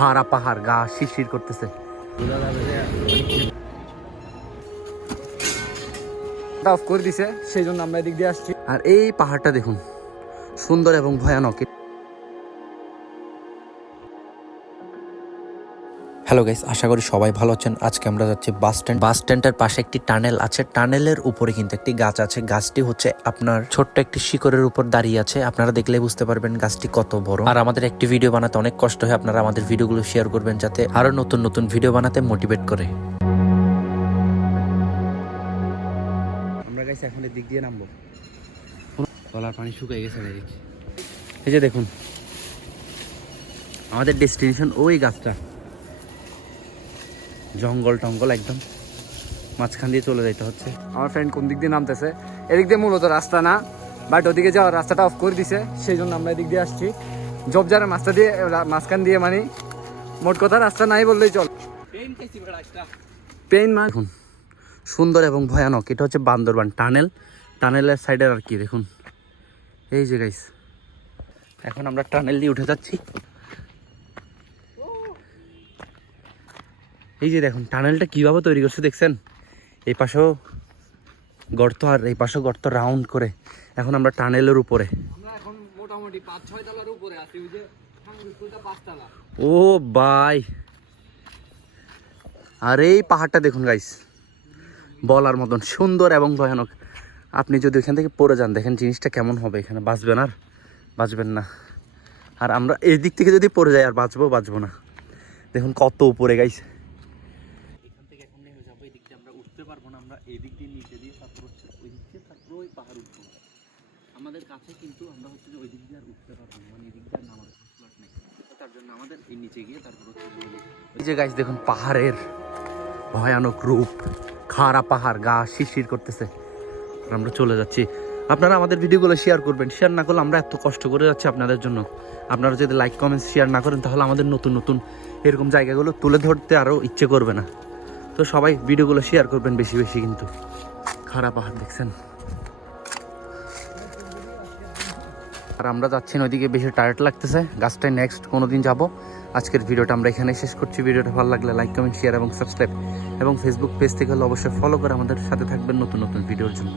খাড়া পাহাড়, গা শিরশির করতেছে। অফ করে দিছে, সেই জন্য আমরা এদিক দিয়ে আসছি। আর এই পাহাড়টা দেখুন, সুন্দর এবং ভয়ানক। হ্যালো গাইস, আশা করি সবাই ভালো আছেন। আজকে আমরা যাচ্ছি বাস স্ট্যান্ডের পাশে একটি টানেল আছে। টানেলের উপরে কিন্তু একটি গাছ আছে। গাছটি হচ্ছে আপনার ছোট্ট একটি শিকড়ের উপর দাঁড়িয়ে আছে। আপনারা দেখলে বুঝতে পারবেন গাছটি কত বড়। আর আমাদের একটি ভিডিও বানাতে অনেক কষ্ট হয়। আপনারা আমাদের ভিডিওগুলো শেয়ার করবেন যাতে আরো নতুন নতুন ভিডিও বানাতে মোটিভেট করে। আমরা গাইস এখন এদিক দিয়ে নামবো। গলার পানি শুকিয়ে গেছে ডাইরেক্ট। এই যে দেখুন, আমাদের ডেস্টিনেশন ওই গাছটা। জঙ্গল টঙ্গল একদম মাঝখান দিয়ে চলে যেতে হচ্ছে। আমার ফ্রেন্ড কোন দিক দিয়ে নামতেছে, এদিক দিয়ে মূলত রাস্তা না, বাট ওদিকে যাওয়ার রাস্তাটা অফ করে দিছে, সেই জন্য আমরা এদিক দিয়ে আসছি। জবজারের মাছটা দিয়ে মাঝখান দিয়ে, মানে মোট কথা রাস্তা নাই বললেই চল। পেইন মান দেখুন, সুন্দর এবং ভয়ানক। এটা হচ্ছে বান্দরবান টানেল। টানেলের সাইডের আর কি দেখুন, এই যে গাইস এখন আমরা টানেল দিয়ে উঠে যাচ্ছি। এই যে দেখুন টানেলটা কিভাবে তৈরি করছে দেখছেন। এই পাশেও গর্ত আর এই পাশেও গর্ত, রাউন্ড করে। এখন আমরা টানেলের উপরে, আমরা এখন মোটামুটি 5-6 তলার উপরে আছি। ওই যে স্কুলটা 5 তলা। ও ভাই, আর এই পাহাড়টা দেখুন গাইস, বলার মতন সুন্দর এবং ভয়ানক। আপনি যদি এখান থেকে পড়ে যান, দেখেন জিনিসটা কেমন হবে। এখানে বাঁচবেন আর বাঁচবেন না। আর আমরা এই দিক থেকে যদি পড়ে যাই, আর বাঁচবো না। দেখুন কত উপরে গাইস। এখান থেকে এখন নেমে যাবো, এই দিক দিয়ে আমরা উঠতে পারবো না। আমরা এই দিক দিয়ে নিচে দিয়ে তারপর হচ্ছে ওই দিক দিয়ে তারপর ওই পাহাড় উঠবো আমাদের কাছে, কিন্তু আমরা হচ্ছে যে ওই দিক দিয়ে আর উঠতে পারবো না, মানে এই দিক দিয়ে নামার ফ্লাট নেই। তার জন্য আমাদের এই নিচে গিয়ে তারপর হচ্ছে এই যে গাইস দেখুন পাহাড়ের ভয়ানক রূপ, খাড়া পাহাড়, গা শিরশির করতেছে। আমরা চলে যাচ্ছি। আপনারা আমাদের ভিডিওগুলো শেয়ার করবেন। শেয়ার না করলে আমরা এত কষ্ট করে যাচ্ছি আপনাদের জন্য। আপনারা যদি লাইক কমেন্টস শেয়ার না করেন, তাহলে আমাদের নতুন নতুন এরকম জায়গাগুলো তুলে ধরতে আরও ইচ্ছে করবে না। তো সবাই ভিডিওগুলো শেয়ার করবেন বেশি বেশি। কিন্তু খাড়া পাহাড় দেখছেন। আর আমরা যাচ্ছি না ওইদিকে, বেশি টায়ার্ড লাগতেছে। গাছটায় নেক্সট কোনো দিন যাবো। আজকের ভিডিওটা আমরা এখানে শেষ করছি। ভিডিওটা ভালো লাগলে লাইক কমেন্ট শেয়ার এবং সাবস্ক্রাইব, এবং ফেসবুক পেজ থেকে হলে অবশ্যই ফলো করে আমাদের সাথে থাকবেন নতুন নতুন ভিডিওর জন্য।